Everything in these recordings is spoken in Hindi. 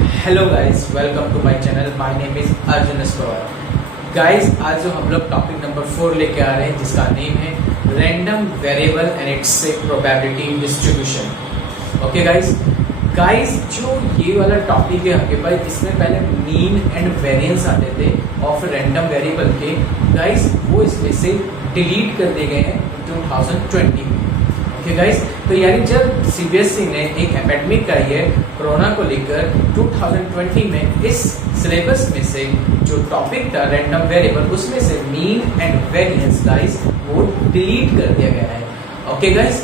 Hello guys, welcome to my channel. My name is Arjun Pawar. Guys, आज जो हम लोग टॉपिक नंबर 4 लेके आ रहे हैं, जिसका नेम है random variable and it's probability distribution. Okay guys, जो ये वाला टॉपिक है आपके पास, इसमें पहले मीन एंड वेरिएंस आते थे ऑफ रैंडम वेरिएबल के। गाइस, वो इसमें से डिलीट कर दिए गए हैं 2020 में। ओके गाइस, तो यानी जब सीबीएसई ने एक एपेडेमिक का है कोरोना को लेकर 2020 में इस सिलेबस में से जो टॉपिक था रैंडम वेरिएबल, उसमें से मीन एंड वेरिएंस गाइस वो डिलीट कर दिया गया है। ओके गाइस,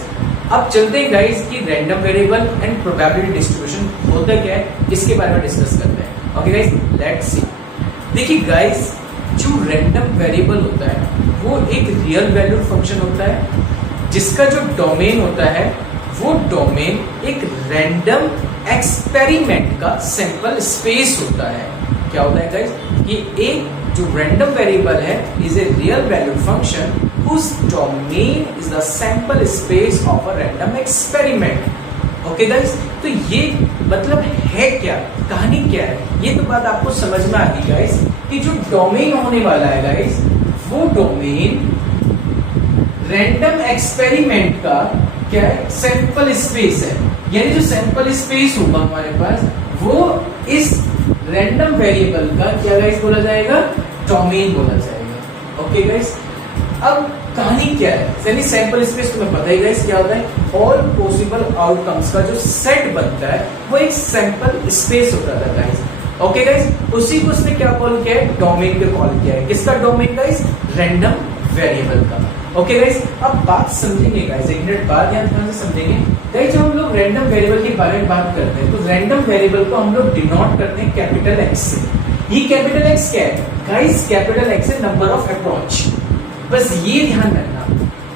अब चलते हैं गाइस कि random variable and probability distribution होता क्या है, इसके बारे में डिस्कस करते हैं। Okay guys, let's see. देखिए गाइस, जो रैंडम वेरिएबल होता है वो एक रियल वैल्यूड फंक्शन होता है, जिसका जो डोमेन होता है वो डोमेन एक रैंडम एक्सपेरिमेंट का सैंपल स्पेस होता है। क्या होता है गाइस, कि एक जो रैंडम वेरिएबल है is a real valued function whose domain is the sample space of a random experiment। Okay guys, तो ये मतलब है क्या, कहानी क्या है, ये तो बात आपको समझ में आ गई गाइस कि जो डोमेन होने वाला है गाइस, वो डोमेन रैंडम एक्सपेरिमेंट का क्या है, सैंपल स्पेस है। यानी जो सैंपल स्पेस होगा हमारे पास, वो इस रैंडम वेरिएबल का क्या गाइस बोला जाएगा, डोमेन बोला जाएगा। ओके गाइस, अब कहानी क्या है, यानी सैंपल स्पेस तुम्हें पता ही गाइस क्या होता है, ऑल पॉसिबल आउटकम्स का जो सेट बनता है वो एक सैंपल स्पेस होता था गाइस। ओके गाइस, उसी को उसने क्या कॉल किया है, डोमेन पे कॉल किया है। किसका डोमेन गाइस, रैंडम वेरिएबल का। ओके गाइस, अब बात समझेंगे गाइस, एक मिनट बाद ध्यान से समझेंगे गाइस। जब हम लोग रैंडम वेरिएबल के बारे में बात करते हैं तो रैंडम वेरिएबल को हम लोग डिनोट करते हैं कैपिटल एक्स से। ये कैपिटल एक्स क्या है गाइस, कैपिटल एक्स है नंबर ऑफ अप्रोच। बस ये ध्यान रखना,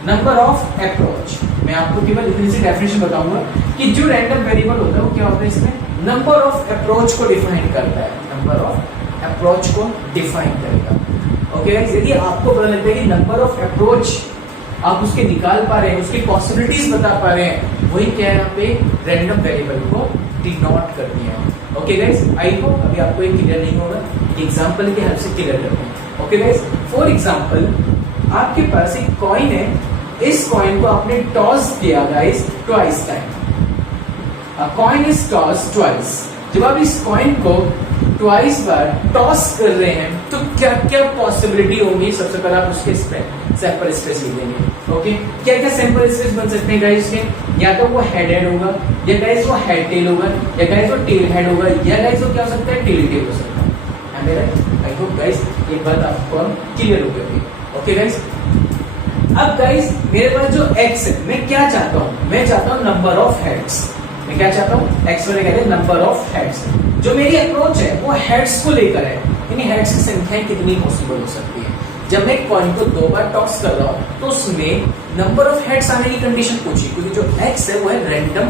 नंबर ऑफ अप्रोच। मैं आपको केवल इतनी सी डेफिनेशन बताऊंगा कि जो रैंडम वेरिएबल होता है वो क्या होता है, इसमें नंबर ऑफ अप्रोच को डिफाइन करता है, नंबर ऑफ अप्रोच को डिफाइन करेगा। ओके गाइस, यदि आपको पता लगता है कि नंबर ऑफ अप्रोच आप उसके निकाल पा रहे हैं, उसकी पॉसिबिलिटीज बता पा रहे हैं, वही क्या है यहाँ पे रैंडम वेरिएबल को डिनोट कर दिया। ओके गाइस, आई होप अभी आपको एक क्लियर नहीं होगा, एग्जांपल की हेल्प से क्लियर करते हैं। ओके गाइस, फॉर एग्जांपल आपके पास एक कॉइन है, इस कॉइन को आपने टॉस किया guys twice time. Coin is toss twice. जब आप इस कॉइन को ट्वाइस बार टॉस कर रहे हैं तो क्या क्या पॉसिबिलिटी होगी, सबसे पहले आप उसके सैंपल स्पेस लिख देंगे। ओके, क्या क्या सैंपल स्पेस बन सकते हैं गाइस के, या तो वो हेड हेड होगा, या गाइस वो हेड टेल होगा, या गाइस वो टेल हेड होगा, या गाइस वो क्या हो सकता है, टेल टेल हो सकता है। आई होप गाइस एक बात आपको क्लियर हो गई। ओके गाइस, अब गाइस मेरे पास जो एक्स है, मैं क्या चाहता हूं, मैं चाहता हूं नंबर ऑफ हेड्स। मैं क्या चाहता हूं, एक्स वाले कहते हैं नंबर ऑफ हेड्स। जो मेरी अप्रोच है वो हेड्स को लेकर है, यानी हेड्स की संख्या कितनी पॉसिबल हो सकती है। जब मैं कॉइन को 2 बार टॉस कर रहा हूं तो उसमें नंबर ऑफ हेड्स आने की कंडीशन पूछी, क्योंकि जो एक्स है वो है रैंडम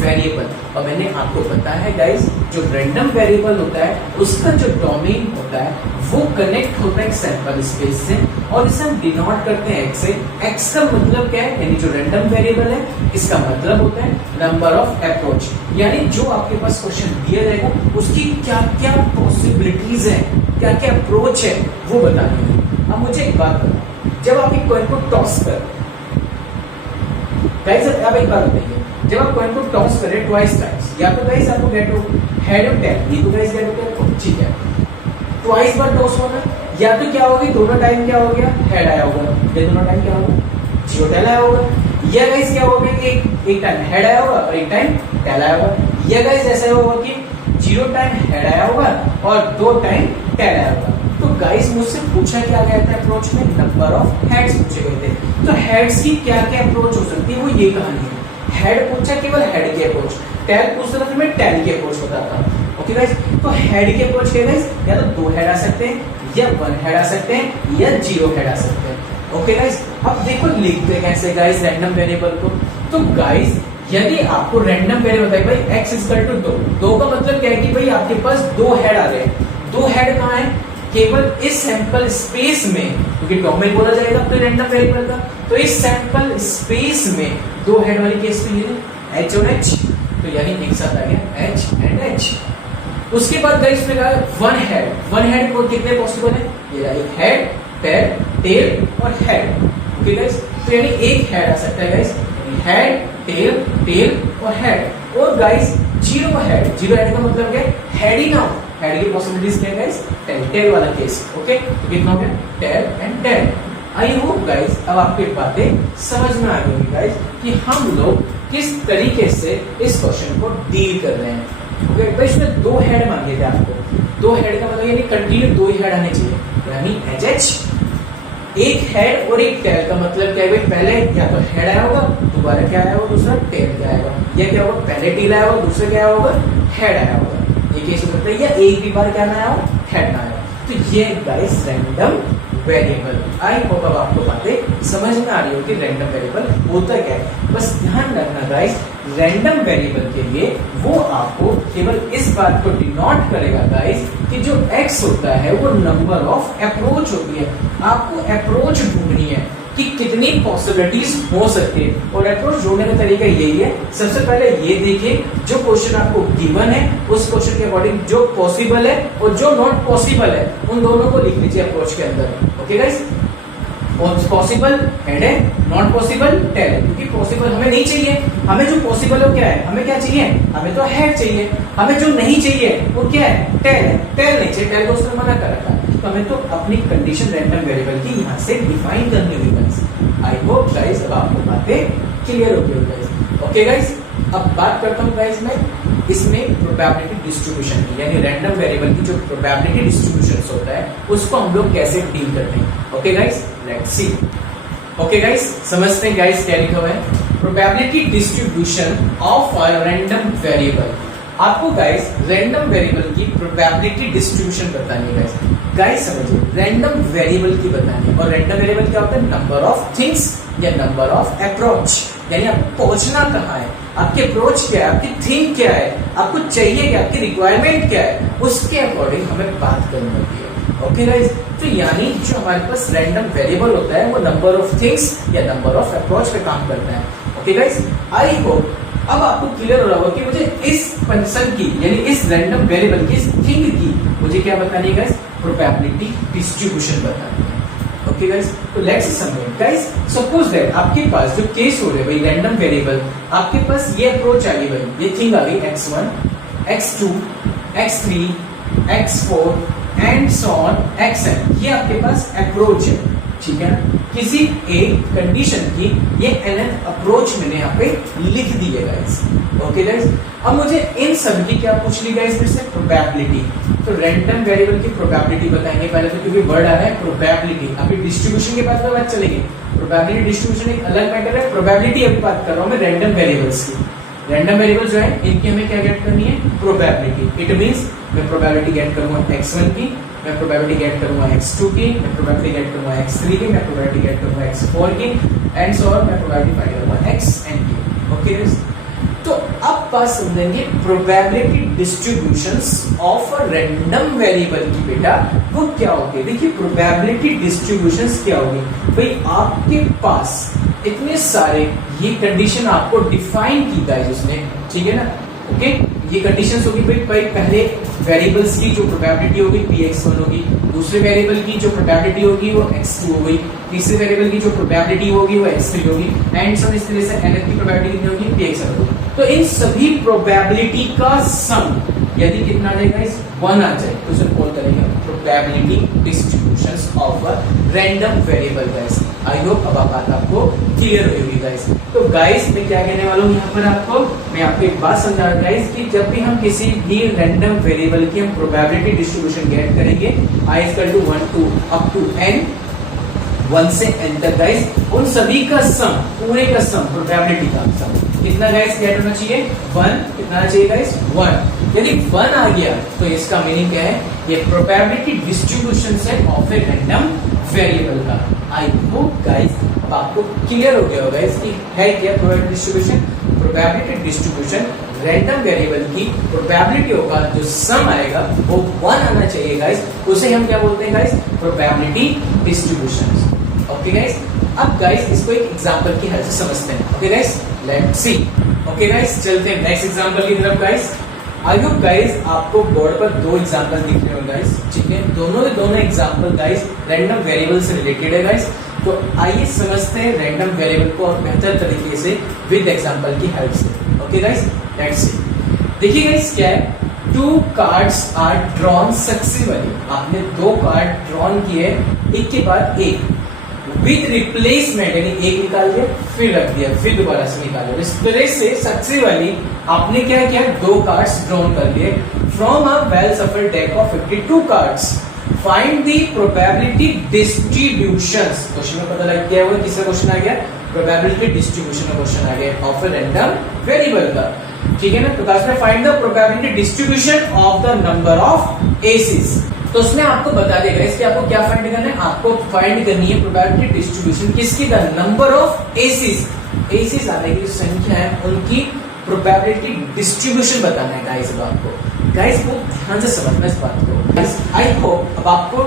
वेरिएबल। और मैंने आपको बताया है गाइस, जो रैंडम वेरिएबल होता है उसका जो डोमेन होता है वो कनेक्ट होता है एक सैंपल स्पेस से, और इसे हम डिनोट करते हैं एक्स से। एक्स का मतलब क्या है, यानी जो रैंडम वेरिएबल है इसका मतलब होता है नंबर ऑफ अप्रोच। यानी जो आपके पास क्वेश्चन दिया जाएगा उसकी क्या क्या पॉसिबिलिटीज है, क्या क्या अप्रोच है, वो बतानी है। अब मुझे एक बात बताओ, जब आप एक कॉइन को टॉस कर गाइस, अब एक बात बताइए, जब आप कॉइन को टॉस करें ट्वाइस टाइम्स, या तो गाइस आपको गेट हो हेड और टेल, ये तो गाइस गेट हो गया, ठीक है, ट्वाइस बार टॉस होगा, या तो क्या होगी, दोनों टाइम क्या हो गया, हेड आया होगा, या दोनों टाइम क्या होगा, जीरो टेल आया होगा, या गाइस क्या होगा कि एक टाइम हेड आया होगा और एक टाइम टेल आया होगा, या गाइस ऐसा होगा कि जीरो टाइम हेड आया होगा और 2 टाइम टेल आया होगा। तो गाइस मुझसे पूछा क्या गया था अप्रोच में, नंबर ऑफ हेड्स पूछे गए थे। तो हेड्स की क्या क्या अप्रोच हो सकती है, वो ये कहानी है। हेड पूछा केवल हेड की अप्रोच, टेल पूछता था तो मैं टेल की अप्रोच बताता। ओके गाइस, तो हेड की अप्रोच क्या गाइस, या तो 2 हेड आ सकते हैं, या 1 हेड आ सकते हैं, या 0 हेड आ सकते हैं। ओके गाइस, अब देखो लिखते कैसे गाइस रैंडम वेरिएबल को। तो गाइस यदि आपको रैंडम वेरिएबल बताइए भाई x इक्वल टू 2 का मतलब क्या है कि भाई आपके पास 2 हेड आ गए। 2 हेड कहाँ है, केवल इस सैंपल स्पेस में, क्योंकि डोमेन बोला जाएगा तो रैंडम वेरिएबल का, तो इस सैंपल स्पेस में 2 हेड वाली केस में ये h और h, तो यानी एक साथ आ गया h एंड h। उसके बाद गाइस में कहा वन हेड, वन हेड को कितने पॉसिबल है, ये एक हेड, टेल और हेड। ओके गाइस, तो यानी एक हेड आ सकता है गाइस, हेड, टेल और हेड। और guys zero head, zero head का मतलब क्या है, हेड ही ना हो, हेड की पॉसिबिलिटीज क्या है गाइस, टेल वाला केस। ओके, तो कितना हो गया, tail and tail. I hope guys अब आपकी बातें समझ में आ गई होगी गाइस कि हम लोग किस तरीके से इस क्वेश्चन को डील कर रहे हैं। ओके भाई, इसमें दो हेड मांगे थे आपको, दो हेड का मतलब यानी कंटिन्यू दो ही हेड आने चाहिए, यानी एच एक हेड और एक टेल का मतलब क्या है भाई, पहले या तो हेड आया होगा, दोबारा क्या आया होगा, दूसरा टेल क्या आएगा, या क्या होगा, पहले टेल आया होगा, दूसरा क्या होगा, हेड आया होगा। ये केस हो सकता है, या एक भी बार क्या ना आया हो, हेड ना आया। तो ये guys random variable. I hope अब आपको बातें समझ में आ रही हो कि रैंडम वेरिएबल होता क्या है। बस ध्यान रखना गाइस, रैंडम वेरिएबल के लिए वो आपको केवल इस बात को डिनोट करेगा गाइस कि जो x होता है वो नंबर ऑफ अप्रोच होती है। आपको अप्रोच ढूंढनी है कि कितनी पॉसिबिलिटीज हो सकती है, और अप्रोच ढूंढने का तरीका यही है, सबसे पहले ये देखिए जो क्वेश्चन आपको गिवन है उस क्वेश्चन के अकॉर्डिंग जो पॉसिबल है और जो नॉट पॉसिबल है उन दोनों को लिख लीजिए अप्रोच के अंदर। ओके गाइस, पॉसिबल हेड है, नॉट पॉसिबल टेल है, क्योंकि पॉसिबल हमें नहीं चाहिए, हमें जो पॉसिबल है क्या है, हमें क्या चाहिए, हमें तो हेड चाहिए, हमें जो नहीं चाहिए वो क्या है, टेल है, टेल नहीं चाहिए, टेल को उसने मना कर रखा है, तो हमें तो अपनी कंडीशन रैंडम वेरिएबल की यहाँ से डिफाइन करनी होगी गाइस। आई होप गाइस अब आपको बातें क्लियर हो गई गाइस। ओके गाइस, अब बात करता हूँ गाइस मैं इसमें प्रोबेबिलिटी डिस्ट्रीब्यूशन की, यानी रैंडम वेरिएबल की जो प्रोबेबिलिटी डिस्ट्रीब्यूशन होता है उसको हम लोग कैसे डील करते हैं। Okay guys, let's see. Okay guys, समझते हैं गाइस क्या लिखा हुआ है, probability distribution of a random variable. आपको गाइस रैंडम वेरिएबल की प्रोबेबिलिटी डिस्ट्रीब्यूशन बतानी है गाइस। गाइस समझिए, रैंडम वेरिएबल की बतानी है, और रैंडम वेरिएबल क्या होता है, नंबर ऑफ थिंग्स या नंबर ऑफ अप्रोच, यानी आपको पहुंचना कहाँ है, आपकी अप्रोच क्या है, आपकी थिंग क्या है, आपको चाहिए क्या, आपकी रिक्वायरमेंट क्या है, उसके अकॉर्डिंग हमें बात करनी होती है। ओके गाइस, तो यानी जो हमारे पास रैंडम वेरिएबल होता है वो नंबर ऑफ थिंग्स या नंबर ऑफ अप्रोच पे काम करता है। ओके गाइस, आई होप अब आपको क्लियर हो रहा होगा कि मुझे इस फंक्शन की यानी इस रैंडम वेरिएबल की, इस थिंग की मुझे क्या बतानी है गाइस, प्रोबेबिलिटी डिस्ट्रीब्यूशन बतानी है। ओके गाइस, तो लेट्स समझें गाइस, सपोज दैट आपके पास जो केस हो रहा है भाई रैंडम वेरिएबल, आपके पास ये अप्रोच आ गई भाई, ये थिंग आ गई x1 x2 x3 x4 and so on xn, ये आपके पास अप्रोच है, ठीक है, किसी एक कंडीशन की ये nn अप्रोच मैंने यहाँ पे लिख दी है गाइस। ओके गाइस, अब मुझे इन सभी की क्या पूछ ली गाइस, फिर से प्रोबेबिलिटी। तो रैंडम वेरिएबल की प्रोबेबिलिटी बताएंगे पहले, तो क्योंकि वर्ड आ रहा है प्रोबेबिलिटी, अभी डिस्ट्रीब्यूशन के बाद में बात चलेगी। प्रोबेबिलिटी डिस्ट्रीब्यूशन एक अलग मैटर है, प्रोबेबिलिटी अभी बात कर रहा हूँ मैं रैंडम वेरिएबल्स की। रैंडम वेरिएबल जो है इनकी हमें क्या गेट करनी है, प्रोबेबिलिटी। इट मींस मैं प्रोबेबिलिटी गेट करूंगा x1 की, मैं प्रोबेबिलिटी गेट करूंगा x2 की, मैं प्रोबेबिलिटी गेट करूंगा x3 की, मैं प्रोबेबिलिटी गेट करूंगा x4 की, एंड सो ऑन मैं प्रोबेबिलिटी फाइंड करूंगा xn की। ओके गाइस, तो अब बात समझेंगे probability distributions of a random variable की। बेटा वो क्या होगी, देखिए प्रोबेबिलिटी डिस्ट्रीब्यूशंस क्या होगी भाई, आपके पास इतने सारे ये कंडीशन आपको डिफाइन की गाइस उसने, ठीक है ना। ओके, ये कंडीशंस होगी भाई पहले वेरिएबल्स की जो प्रोबेबिलिटी होगी px1 होगी, दूसरे वेरिएबल की जो प्रोबेबिलिटी होगी वो x2 हो गई, तीसरे वेरिएबल की जो प्रोबेबिलिटी होगी वो x3 होगी, एंड सम इस तरह से nth की प्रोबेबिलिटी कितनी होगी, px1 होगी। तो इन सभी प्रोबेबिलिटी का सम यदि कितना आ जाएगा, इस 1 आ जाए तो उसे कॉल करेंगे probability distributions of a random variable guys. I hope अब बात आपको क्लियर हो गई गाइस। तो गाइस मैं क्या कहने वाला हूँ यहाँ पर आपको, मैं आपको एक बात समझा रहा गाइस कि जब भी हम किसी भी रैंडम वेरिएबल की हम प्रोबेबिलिटी डिस्ट्रीब्यूशन गेट करेंगे i = 1 to up to n, 1 से n तक गाइस, उन सभी का सम, पूरे का सम, प्रोबेबिलिटी का सम कितना गाइस गेट होना चाहिए, 1। कितना चाहिए गाइस, 1। यदि 1 आ गया तो इसका मीनिंग क्या है, ये प्रोबेबिलिटी डिस्ट्रीब्यूशन से ऑफ ए रैंडम वेरिएबल का। आई होप गाइस अब आपको क्लियर हो गया होगा इसकी है क्या probability distribution. Probability distribution random variable की प्रोबेबिलिटी होगा, जो सम आएगा वो 1 आना चाहिए गाइस, उसे हम क्या बोलते हैं guys, probability distribution. Okay guys, अब गाइस इसको एक एग्जांपल की हेल्प से समझते हैं। Okay guys, let's see. Okay guys, चलते हैं नेक्स्ट एग्जांपल की तरफ गाइस। आई होप गाइस आपको बोर्ड पर दो एग्जांपल दिख रहे हो गाइस, ठीक है। दोनों के दोनों एग्जांपल गाइस रैंडम वेरिएबल से रिलेटेड है गाइस। तो आइए समझते हैं रैंडम वेरिएबल को और बेहतर तरीके से विद एग्जांपल की हेल्प से। Okay guys, let's see. देखिए गाइस क्या है, 2 कार्ड्स आर ड्रॉन सक्सेसिवली। आपने 2 कार्ड ड्रॉन किए एक के बाद एक, विद रिप्लेसमेंट, यानी एक निकाल दिया फिर रख दिया फिर दोबारा से निकाल दिया। इस तरह से सक्सेसिवली आपने क्या किया, 2 कार्ड्स ड्रॉन कर लिए from a well shuffled deck of 52 cards. Find the probability distributions. Question में पता लग गया होगा किसका क्वेश्चन आ गया, प्रोबेबिलिटी डिस्ट्रीब्यूशन का क्वेश्चन आ गया ऑफ अ रैंडम वेरिएबल का, ठीक है ना। तो क्लास में find the probability distribution of the number of aces. तो उसमें आपको बता देगा इसके आपको क्या फाइंड करना है, आपको फाइंड करनी है प्रोबेबिलिटी डिस्ट्रीब्यूशन किसकी, द नंबर ऑफ एसिस। एसिस आने की संख्या है उनकी प्रोबेबिलिटी डिस्ट्रीब्यूशन बताना है गाइस। अब आपको गाइस बहुत ध्यान से समझना इस बात को गाइस। आई होप अब आपको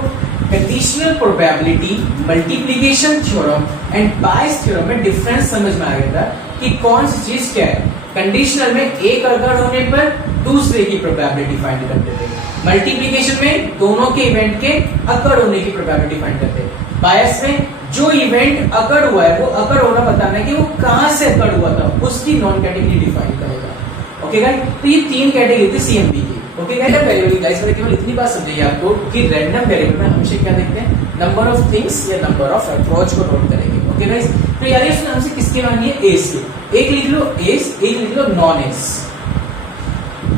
conditional probability, multiplication theorem and bias theorem में डिफरेंस समझ में आ गया था कि कौन सी चीज क्या है। कंडीशनल में एक अगर होने पर दूसरे की प्रोबेबिलिटी फाइंड करते थे, मल्टीप्लिकेशन में दोनों के इवेंट के अकर होने की प्रोबेबिलिटी फाइंड करते हैं, बायस में जो इवेंट अकर हुआ है वो अकर होना बताना है कि वो कहां से अकर हुआ था, उसकी नॉन कैटेगरी डिफाइन करेगा। ओके गाइस, तो ये 3 कैटेगरी थी सीएमपी की। ओके रैंडम वेरिएबल गाइस, मैंने केवल इतनी बात समझाइए आपको कि रैंडम वेरिएबल में हमेशा क्या देखते हैं, नंबर ऑफ थिंग्स या नंबर ऑफ अप्रोच को नोट करेंगे। ओके गाइस, तो यार इसमें हमसे किसके मांगी है, एस के। एक लिख लो एस, एक लिख लो नॉन एस।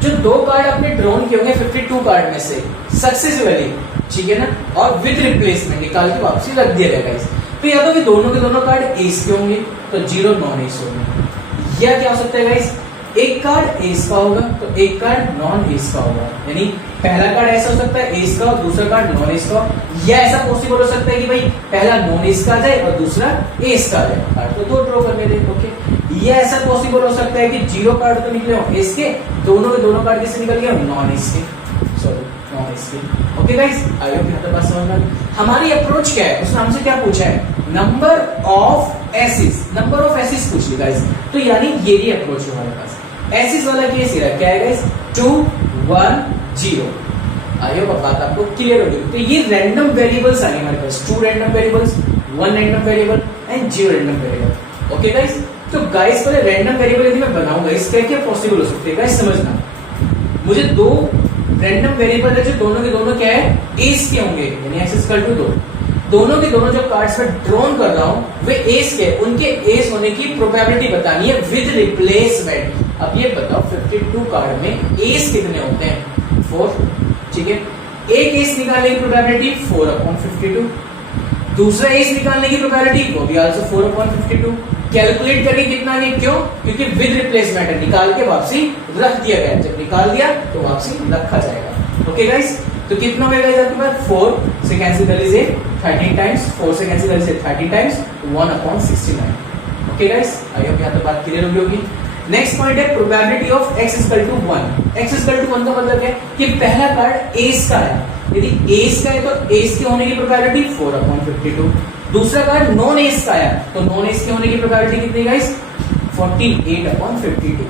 जो 2 कार्ड आपने ड्रॉन किए होंगे 52 कार्ड में से सक्सेसफुली, ठीक है ना, और विद रिप्लेसमेंट निकाल के वापसी रख दिया जाएगा गाइस। तो या तो दोनों के दोनों कार्ड एस के होंगे तो 0 नॉन एस होंगे, या क्या हो सकता है गाइस, एक कार्ड एस का होगा तो एक कार्ड नॉन एस का होगा। यानी पहला कार्ड ऐसा हो सकता है एस का और दूसरा कार्ड नॉन एस का, या ऐसा पॉसिबल हो सकता है कि भाई पहला नॉन एस का आ जाए और दूसरा एस का आ जाए, कार्ड तो 2 ड्रॉ करने दें। ओके, या ऐसा पॉसिबल हो सकता है कि 0 कार्ड तो निकले हो एस के, दोनों के दोनों कार्ड किससे निकल गए, नॉन एस के, सॉरी नॉन एस के। ओके गाइस, आई होप यहां तक बात समझ में। हमारी अप्रोच क्या है, उसने हमसे क्या पूछा है, नंबर ऑफ एसिस। नंबर ऑफ एसिस पूछ लिया गाइस, तो यानी ये ही अप्रोच है हमारे पास। एसिस वाला केस ये क्या है गाइस, 2 1 0। आई होप अब बात आपको क्लियर होगी। तो ये रैंडम वेरिएबल्स आएंगे हमारे पास, 2 random variables, 1 random variable and 0 random variable. Okay guys, तो गाइस पहले रैंडम वेरिएबल यदि मैं बनाऊंगा इसका क्या पॉसिबल हो सकते हैं गाइस, समझना। मुझे 2 रैंडम वेरिएबल है जो दोनों के दोनों क्या है, एस के होंगे, यानी एक्स इक्वल टू 2। दोनों के दोनों जो कार्ड्स में ड्रॉन कर रहा हूं वे एस के, उनके एस होने की प्रोबेबिलिटी बतानी है विद रिप्लेसमेंट। अब ये बताओ 52 कार्ड में एस कितने होते हैं, 4, ठीक है। एक एस निकालने की प्रोबेबिलिटी 4/52, दूसरा एस निकालने की प्रोबेबिलिटी वो भी आल्सो 4/52। कैलकुलेट करके कितना नहीं, क्यों, क्योंकि विद रिप्लेसमेंट है, निकाल के वापसी रख दिया गया, जब निकाल दिया तो वापसी रखा जाएगा। ओके गाइस, तो कितना होगा गाइस आपके पास, 4 से कैंसिल कर लीजिए 13 टाइम्स, 4 से कैंसिल कर लीजिए 30 times, 1/69। Okay guys, I hope यहां तक बात क्लियर होगी। नेक्स्ट पॉइंट है probability of x equal to 1। x equal to 1 का मतलब है कि पहला कार्ड एस का है, यदि एस का है तो एस के होने की प्रोबेबिलिटी 4/52। दूसरा कार्ड नॉन एस का है तो नॉन एस के होने की प्रोबेबिलिटी कितनी गाइस, 48/52।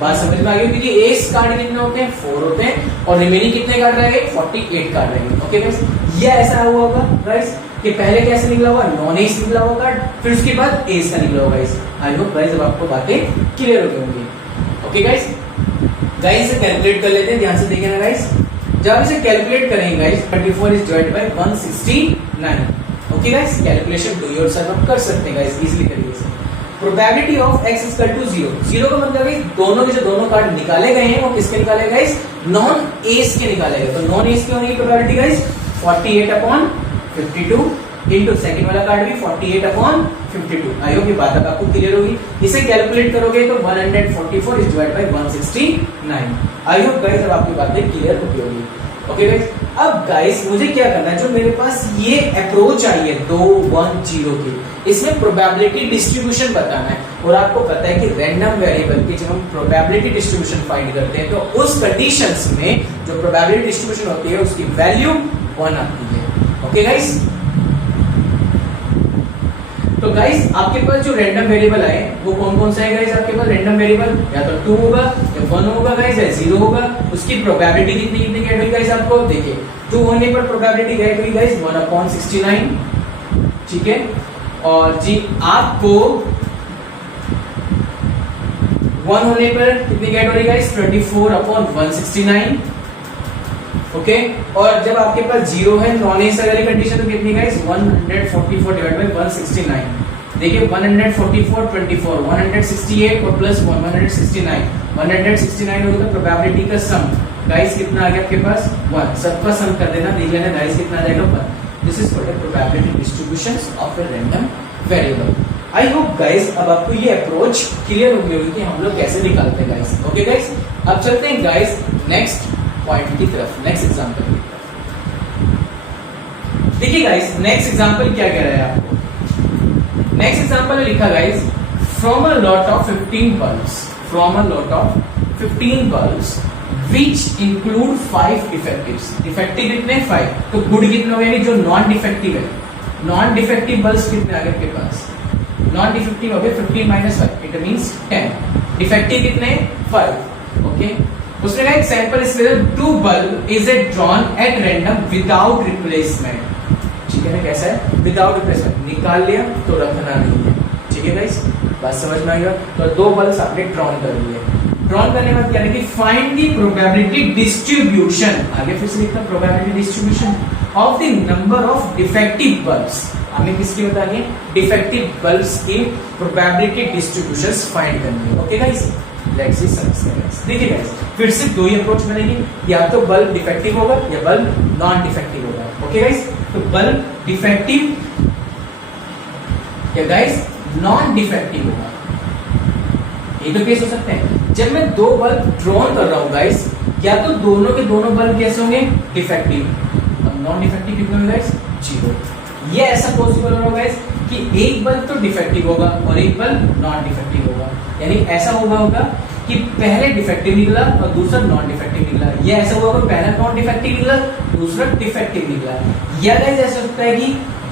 बात समझ में आ गई, क्योंकि एस कार्ड कितने होते हैं, 4 होते हैं, और रिमेनिंग कितने कार्ड रहेंगे, 48 कार्ड रहेंगे। ओके गाइस, ये ऐसा हुआ होगा गाइस कि पहले कैसे निकला हुआ, नॉन एस निकला हुआ कार्ड, फिर उसके बाद एस का निकला होगा गाइस। आई होप गाइस अब आपको बातें क्लियर हो गई होंगी। ओके गाइस, गाइस कैलकुलेट कर लेते हैं, ध्यान से देखिए ना गाइस। जब इसे कैलकुलेट करेंगे guys, 24 is divided by 169। Okay guys, calculation do yourself आप कर सकते हैं गाइस, इजीली करिए इसे। Probability of x equal to 0। 0 का मतलब है दोनों के जो दोनों कार्ड निकाले गए हैं वो किसके निकाले गाइस, नॉन एस के निकाले गए। तो नॉन एस के होने की प्रोबेबिलिटी गाइस 48/52 इनटू सेकंड वाला कार्ड भी 48/52। आई होप ये बात अब आपको क्लियर होगी। इसे कैलकुलेट करोगे तो 144 is divided by 169। I hope guys अब आपकी बातें क्लियर होगी। ओके गाइस, अब गाइस मुझे क्या करना है, जो मेरे पास ये अप्रोच आई है 2 1 0 की, इसमें प्रोबेबिलिटी डिस्ट्रीब्यूशन बताना है। और आपको पता है कि रैंडम वेरिएबल की जब हम प्रोबेबिलिटी डिस्ट्रीब्यूशन फाइंड करते हैं तो उस कंडीशंस में जो प्रोबेबिलिटी डिस्ट्रीब्यूशन होती है उसकी वैल्यू 1 आती है। ओके गाइस, तो गाइस आपके पास जो रैंडम वेरिएबल आए वो कौन कौन सा है गाइस? आपके पास रैंडम वेरिएबल या तो 2 होगा या 1 होगा गाइस या 0 होगा। उसकी प्रोबेबिलिटी कितनी कितनी गेट हुई गाइस? आपको देखिए 2 होने पर प्रोबेबिलिटी गेट हुई गाइस 1/69, ठीक है। और जी आपको 1 होने पर कितनी गेट हो रही गाइस? 24/169, ओके। और जब आपके पास 0 है नॉन एस वाली कंडीशन तो कितनी गाइस? 144 divide by 169। देखिए 144 24 168 और प्लस 169 169 होगा। तो प्रोबेबिलिटी का सम गाइस कितना आ गया आपके पास? 1। सबका सम कर देना, देख लेना गाइस कितना आ जाएगा? 1। This is called probability distributions of a random variable. I hope guys अब आपको ये अप्रोच क्लियर हो गई होगी कि हम लोग कैसे निकालते हैं गाइस। ओके गाइस, अब चलते हैं गाइस नेक्स्ट पॉइंट की तरफ, नेक्स्ट एग्जांपल की तरफ। देखिए गाइस नेक्स्ट एग्जांपल क्या कह रहा है आपको? नेक्स्ट एग्जांपल में लिखा guys from a lot of 15 bulbs, from a lot of 15 bulbs which include 5 defectives। Defective कितने? 5। तो गुड कितने हो गए? जो नॉन डिफेक्टिव है, नॉन डिफेक्टिव बल्ब्स कितने आ गए आपके पास? नॉन डिफेक्टिव हो गए 15 - 5, इट मींस 10। डिफेक्टिव कितने? 5, ओके। उसने कहा example is 2 bulb is a drawn at random without replacement. ठीक है ना, कैसा है? विदाउट रिप्लेसमेंट, निकाल लिया तो रखना नहीं है। ठीक है गाइस, बात समझ में आई? तो 2 बल्ब्स आपने ड्रॉन कर लिए। ड्रॉन करने के बाद क्या है कि फाइंड द प्रोबेबिलिटी डिस्ट्रीब्यूशन, आगे फिर से लिखता probability distribution of the number of defective bulbs. हमें किसकी बतानी है? डिफेक्टिव बल्ब्स की प्रोबेबिलिटी डिस्ट्रीब्यूशंस फाइंड करनी है। ओके गाइस, लेट्स सी समझते। देखिए गाइस फिर से 2 ही अप्रोच बनेगी, या तो बल्ब डिफेक्टिव होगा या बल्ब नॉन डिफेक्टिव होगा। ओके गाइस, तो बल्ब डिफेक्टिव या गाइस नॉन डिफेक्टिव होगा, ये तो केस हो सकते हैं। जब मैं 2 बल्ब ड्रॉन कर रहा हूं गाइस, या तो दोनों के दोनों बल्ब कैसे होंगे? डिफेक्टिव। और नॉन डिफेक्टिव कितने होंगे गाइस? 0। ये ऐसा पॉसिबल होगा गाइस कि एक बल्ब तो डिफेक्टिव होगा और एक बल्ब नॉन डिफेक्टिव होगा। यानी ऐसा होगा कि पहले डिफेक्टिव निकला और दूसरा नॉन डिफेक्टिव निकला। ये ऐसा होगा पहला नॉन डिफेक्टिव निकला, दूसरा डिफेक्टिव निकला। या गाइस ऐसा होता है कि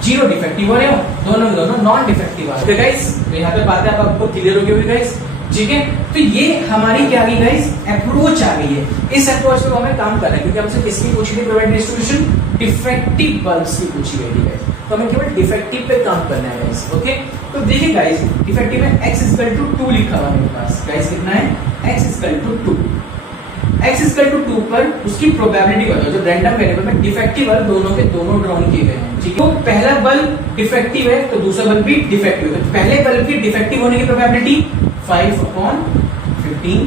0 डिफेक्टिव हो रहे हो, दोनों नॉन डिफेक्टिव आ रहे हो। गाइस यहाँ पे बातें आपको क्लियर हो गई गाइस, ठीक है। तो ये हमारी क्या आ गई गाइस? अप्रोच आ गई है। इस अप्रोच पे हमें काम करना है क्योंकि हमसे किसकी पूछी थी प्रोबेबिलिटी डिस्ट्रीब्यूशन? डिफेक्टिव बल्ब्स की पूछी गई थी गाइस। तो हमें केवल डिफेक्टिव पे काम करना है गाइस। ओके, तो देखिए गाइस डिफेक्टिव में x = 2 लिखा हुआ है मेरे पास। गाइस कितना है? x = 2। x = 2 पर उसकी प्रोबेबिलिटी बताओ। जो रैंडम वेरिएबल में डिफेक्टिव बल्ब दोनों के दोनों ड्रॉन किए गए हैं, ठीक है। तो पहला बल्ब डिफेक्टिव है तो दूसरा बल्ब भी डिफेक्टिव है। पहले बल्ब की डिफेक्टिव होने की प्रोबेबिलिटी 5/15,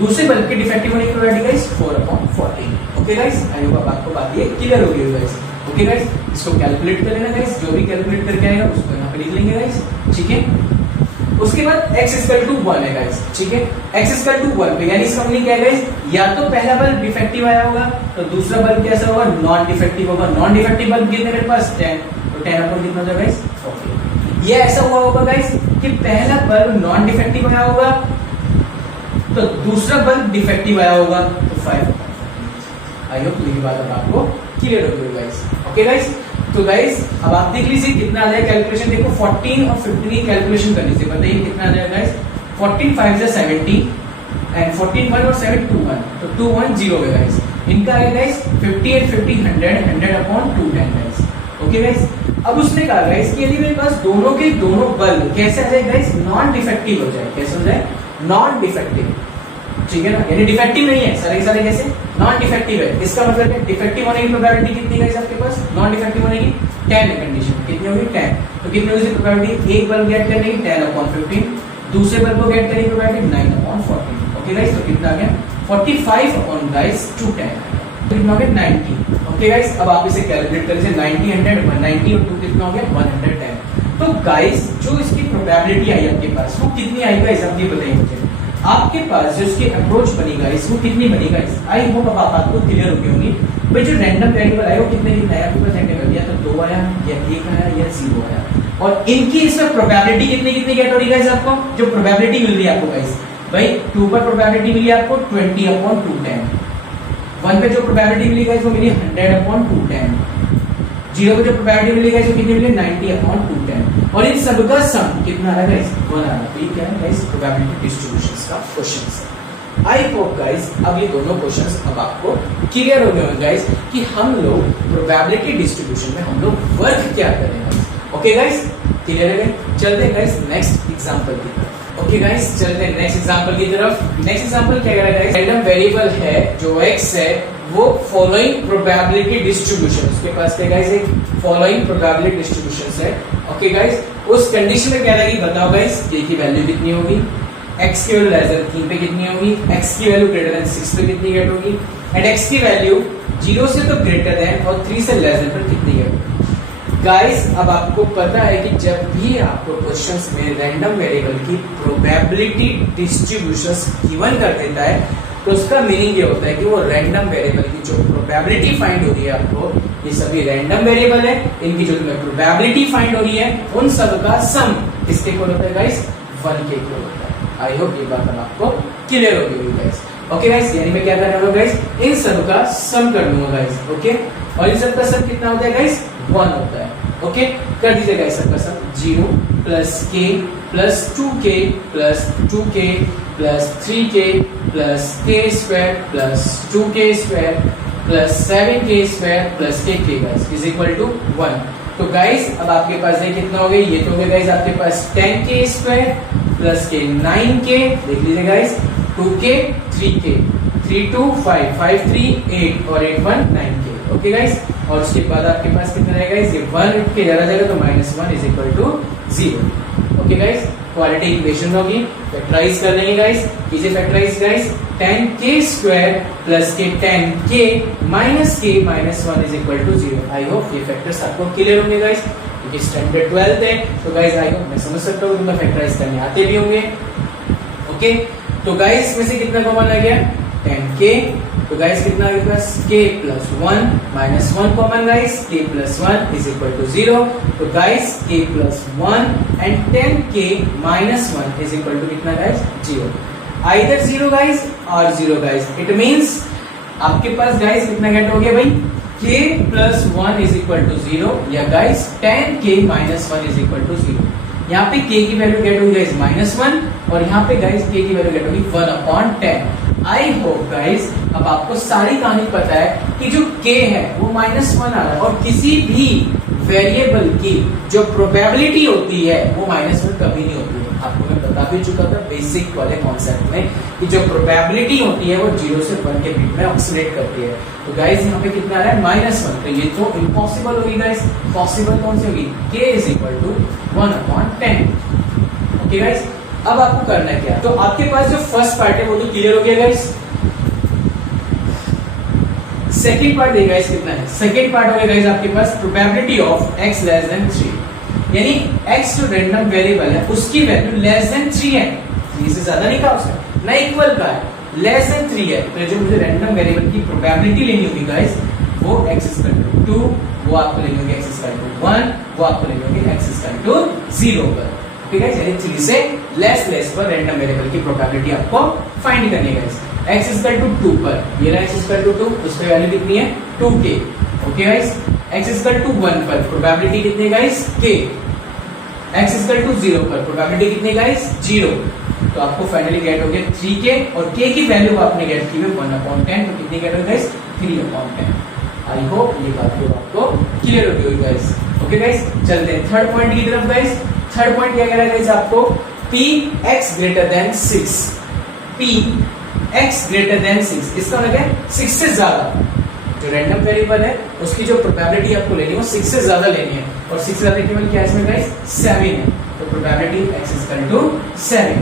दूसरे बल्ब के डिफेक्टिव होने की probability guys 4/14। Okay guys, I hope आपको बात ये क्लियर हो गई गाइस। ओके गाइस, इसको कैलकुलेट कर लेना गाइस, जो भी कैलकुलेट करके आएगा उसको यहाँ पे लिख लेंगे गाइस, ठीक है। उसके बाद x = 1 है गाइस, ठीक है। x = 1 पे यानी इसका मतलब क्या है गाइस? या तो पहला बल्ब डिफेक्टिव आया होगा तो दूसरा बल्ब कैसा होगा? नॉन डिफेक्टिव होगा। नॉन डिफेक्टिव बल्ब कितने मेरे पास? 10, तो 10/, कितना हो जाएगा गाइस? ओके। ये ऐसा हुआ होगा गाइस कि पहला बल्ब नॉन डिफेक्टिव आया होगा तो दूसरा बल्ब डिफेक्टिव आया होगा तो 5। आई होप ये बात अब आपको क्लियर हो गई गाइस। ओके गाइस, तो गाइस अब आप देख लीजिए कितना आ जाएगा कैलकुलेशन। देखो 14 और 15 की कैलकुलेशन करनी चाहिए। बताइए कितना आ जाएगा गाइस? 14 × 5 = 70 एंड 14 1 और 7 2 1, तो 2 1 0 है गाइस। इनका है गाइस 50 और 50 100 100/210 गाइस। ओके गाइस, अब उसने कहा गाइस कि यदि मेरे पास दोनों के दोनों बल्ब कैसे आ जाए गाइस? नॉन डिफेक्टिव हो जाए। कैसे हो जाए? नॉन डिफेक्टिव, ठीक है ना। यानी डिफेक्टिव नहीं है, सारे कैसे नॉन डिफेक्टिव है। इसका मतलब है डिफेक्टिव होने की प्रोबेबिलिटी कितनी है आपके पास? नॉन डिफेक्टिव होने की 10 कंडीशन कितनी होगी? 10। तो कितनी होगी प्रोबेबिलिटी? एक बल्ब गेट करने की 10/15, दूसरे बल्ब को गेट करने की प्रोबेबिलिटी 9/14। ओके गाइस, तो कितना आ गया? 45/210, कितना हो गया? 90। ओके गाइस, अब आप इसे कैलकुलेट कर लीजिए। 90 100 190 और 2 कितना हो गया? 110। तो गाइस जो इसकी प्रोबेबिलिटी आई आपके पास वो कितनी आई गाइस? आप ये बताइए मुझे। आपके पास जो इसकी अप्रोच बनी गाइस वो कितनी बनी गाइस? आई होप अब आपको क्लियर हो गई होगी। भाई जो रैंडम वेरिएबल आया वो कितने कितना आया आपके पास? रैंडम या तो 2 आया या 1 आया या 0 आया। और इनकी इसमें प्रोबेबिलिटी कितनी गेट हो रही गाइस? आपको जो प्रोबेबिलिटी मिल रही है आपको गाइस, भाई 2 पर प्रोबेबिलिटी मिली आपको 20/210, 1 पे जो प्रोबेबिलिटी मिली गाइस वो मिली 100/210, जीरो को जो प्रोबेबिलिटी मिली गाइस वो कितनी मिली 90/210 और इन सब का सम कितना आ रहा है गाइस 1 आ रहा है। तो ये क्या है गाइस प्रोबेबिलिटी डिस्ट्रीब्यूशंस का क्वेश्चन है। आई होप गाइस अब ये दोनों क्वेश्चंस अब आपको क्लियर हो गए होंगे गाइस कि हम लोग प्रोबेबिलिटी डिस्ट्रीब्यूशन में हम लोग वर्क क्या करेंगे। ओके गाइस क्लियर है। चलते हैं गाइस नेक्स्ट एग्जांपल की तरफ। ओके गाइस चलते हैं नेक्स्ट एग्जांपल की तरफ। नेक्स्ट एग्जांपल क्या कह रहा है गाइस, रैंडम वेरिएबल है जो x है वो फॉलोइंग प्रोबेबिलिटी डिस्ट्रीब्यूशन, उसके पास क्या गाइस एक फॉलोइंग प्रोबेबिलिटी डिस्ट्रीब्यूशंस है। ओके गाइस उस कंडीशन में क्या रहेगी बताओ गाइस, k की वैल्यू कितनी होगी, x की वैल्यू लेस देन 3 पे कितनी होगी, x की वैल्यू ग्रेटर देन 6 पे कितनी गेट होगी एंड x की वैल्यू 0 से तो ग्रेटर देन और 3 से लेस देन पर कितनी गेट होगी। गाइस अब आपको पता है कि जब भी आपको क्वेश्चंस में रैंडम वेरिएबल की प्रोबेबिलिटी डिस्ट्रीब्यूशंस गिवन कर देता है तो उसका मीनिंग ये होता है कि वो रैंडम वेरिएबल की जो प्रोबेबिलिटी फाइंड हो रही है आपको, ये सभी रैंडम वेरिएबल है, इनकी जो तुम्हें प्रोबेबिलिटी फाइंड हो रही है उन सब का सम किसके इक्वल होता है गाइस 1 के इक्वल होता है। आई होप ये बात अब आपको क्लियर हो गई गाइस। ओके गाइस यानी मैं क्या कर रहा हूँ गाइस, इन सब का सम कर दूंगा गाइस। ओके और इन सब का सम कितना होता है गाइस 1 होता है। ओके कर दीजिए गाइस सबका sum 0 plus k plus 2k plus 2k plus 3k plus k square plus 2k square plus 7k square plus k guys is equal to 1। तो गाइस अब आपके पास ये कितना हो गया, ये तो हो गया गाइस आपके पास 10k square plus k 9k, देख लीजिए गाइस 2k 3k 3 2 5 5 3 8 और 8 1 9k। ओके गाइस और उसके बाद आपके पास कितना रहेगा गाइस, ये 1 के ज्यादा जाएगा तो -1 is equal to 0। Okay guys quality equation होगी, फैक्टराइज कर लेंगे गाइस, किसे factorise guys 10k square plus के 10k minus k minus 1 is equal to 0। I hope ये फैक्टर्स आपको क्लियर होंगे गाइस, क्योंकि स्टैंडर्ड 12th है तो गाइस आई होप मैं समझ सकता हूँ तुम फैक्टराइज करने आते भी होंगे। ओके तो गाइस में से कितना कॉमन आ गया 10k, तो गाइस कितना आ गया k plus 1 minus 1 common guys, k plus 1 is equal to 0। तो guys k plus 1 and 10k minus 1 is equal to कितना गाइस 0। आइदर 0 गाइस और 0 गाइस, इट मींस आपके पास गाइस कितना गेट हो गया भाई k plus 1 is equal to 0 या guys 10k minus 1 is equal to 0। यहाँ पे k की वैल्यू गेट होगी गाइस -1 और यहाँ पे गाइस k की वैल्यू गेट होगी 1/10। आई होप गाइस अब आपको सारी कहानी पता है कि जो k है वो -1 आ रहा है और किसी भी वेरिएबल की जो प्रोबेबिलिटी होती है वो -1 कभी नहीं होती है। आपको मैं बता भी चुका था बेसिक वाले कॉन्सेप्ट में कि जो प्रोबेबिलिटी होती है वो 0 से 1 के बीच में ऑक्सीलेट करती है। तो गाइस यहाँ पे कितना आ रहा है -1, तो ये तो इम्पॉसिबल होगी गाइस, पॉसिबल कौन सी होगी k is equal to 1/10। Okay guys अब आपको करना है क्या, तो आपके पास जो फर्स्ट पार्ट है वो तो क्लियर हो गया गाइस। सेकंड पार्ट देखिए गाइस कितना है, सेकंड पार्ट हो गया गाइस आपके पास probability of x less than 3, यानी x जो रैंडम वेरिएबल है उसकी वैल्यू लेस देन 3 है, 3 से ज्यादा नहीं कहा उसने ना इक्वल का है, लेस देन 3 है। तो जो मुझे रैंडम वेरिएबल की प्रोबेबिलिटी लेनी होगी गाइस वो x इज इक्वल टू 2, वो आपको लेनी होगी x इज इक्वल टू 1, वो आपको लेनी होगी x इज इक्वल टू 0 पर। ठीक है यानी 3 से लेस पर रैंडम वेरिएबल की प्रोबेबिलिटी आपको फाइंड करनी है guys. x is equal to 2 पर, ये रहा x इज इक्वल टू 2, उस पे वैल्यू कितनी है 2k। Okay guys x is equal to 1 पर प्रोबेबिलिटी कितनी है guys k, x is equal to 0 पर प्रोबेबिलिटी कितनी है गाइस 0। तो आपको फाइनली गेट हो गया 3k और k की वैल्यू आपने गेट की है 1/10, तो कितनी गेट हो गाइस 3/10। आई होप ये बात आपको क्लियर हो गई गाइस। ओके गाइस चलते हैं थर्ड पॉइंट की तरफ गाइस। थर्ड पॉइंट क्या कह रहा है गाइस आपको p x greater than 6, p x greater than 6, इसका मतलब है 6 से ज्यादा जो रैंडम वेरिएबल है उसकी जो प्रोबेबिलिटी आपको लेनी है वो 6 से ज्यादा लेनी है और 6 से ज्यादा केवल क्या है इसमें गाइस 7 है। तो probability x is equal to 7,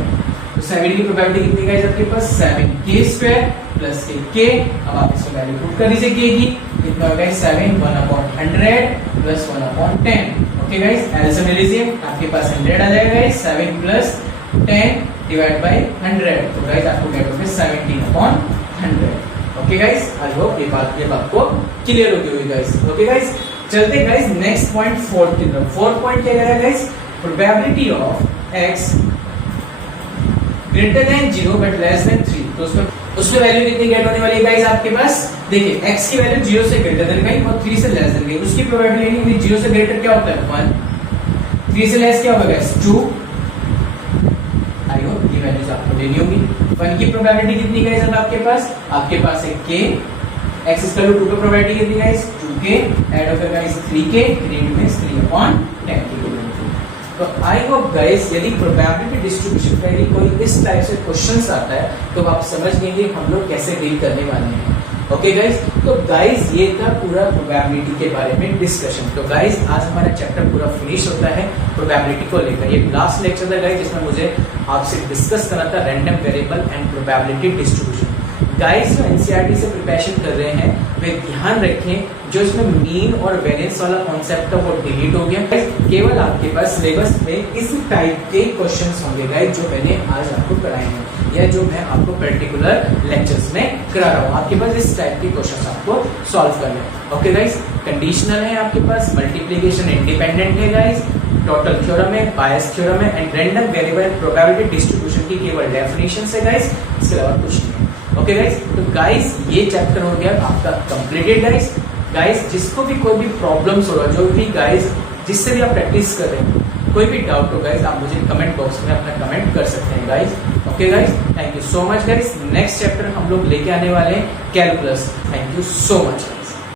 तो 7 की प्रोबेबिलिटी कितनी गाइस आपके पास 7k स्क्वायर प्लस k। अब आप इसको वैल्यू पुट कर दीजिए k की, कितना होगा 7 1/100 प्लस 1/10। ओके गाइस एलसीएम ले लीजिए, आपके पास 100 आ जाएगा गाइस, 7 प्लस 10 डिवाइड बाय 100, तो गाइस आपको गेट होगा 17/100। ओके गाइस आई होप ये बात आपको क्लियर हो गई होगी गाइस। ओके गाइस चलते हैं गाइस नेक्स्ट पॉइंट फोर्थ की तरफ। फोर्थ पॉइंट क्या कह रहा है guys, probability of x greater than 0 but less than 3, तो उसमें वैल्यू कितनी गेट होने वाली है गाइस आपके पास देखिए x की वैल्यू 0 से ग्रेटर देन गई और 3 से लेस देन गई, उसकी प्रोबेबिलिटी नहीं, 0 से ग्रेटर क्या होता है 1, 3 से लेस क्या होगा गाइस 2। आई होप ये वैल्यूज आपको लेनी होगी। 1 की प्रोबेबिलिटी कितनी गाइस अब आपके पास है k, x is equal to 2 का प्रोबेबिलिटी कितनी गाइस 2k, ऐड होकर गाइस 3k, 3 में 3/10 की। तो आई होप गाइस यदि प्रोबेबिलिटी डिस्ट्रीब्यूशन का यदि कोई इस टाइप से क्वेश्चंस आता है तो आप समझ लेंगे हम लोग कैसे डील करने वाले हैं। ओके गाइस, तो गाइस ये था पूरा प्रोबेबिलिटी के बारे में डिस्कशन। तो गाइस आज हमारा चैप्टर पूरा फिनिश होता है प्रोबेबिलिटी को लेकर। ये लास्ट लेक्चर था गाइस जिसमें मुझे आपसे डिस्कस करना था random variable and probability distribution. Guys जो एनसीईआरटी से प्रिपरेशन कर रहे हैं वे ध्यान रखें जो इसमें मीन और वेरिएंस वाला कॉन्सेप्ट था वो डिलीट हो गया। केवल आपके पास सिलेबस में इस टाइप के क्वेश्चंस होंगे गाइस जो मैंने आज आपको कराए हैं या जो मैं आपको पर्टिकुलर लेक्चर्स में करा रहा हूँ। आपके पास इस टाइप के क्वेश्चंस आपको सॉल्व करने हैं। ओके गाइस, कंडीशनल है आपके पास, मल्टीप्लिकेशन इंडिपेंडेंट है गाइस, टोटल थ्योरम है, बायस थ्योरम है and random variable probability distribution की केवल डेफिनेशन है गाइस, इसके अलावा कुछ नहीं है। ओके गाइस, तो गाइस ये चैप्टर हो गया आपका कंप्लीटेड गाइस। गाइस जिसको भी कोई भी प्रॉब्लम्स हो रहा, जो भी गाइस जिससे भी आप प्रैक्टिस कर रहे हैं, कोई भी डाउट हो गाइस आप मुझे कमेंट बॉक्स में अपना कमेंट कर सकते हैं guys. Okay guys, thank you so much guys. Next chapter हम लोग लेके आने वाले हैं calculus. Thank you so much.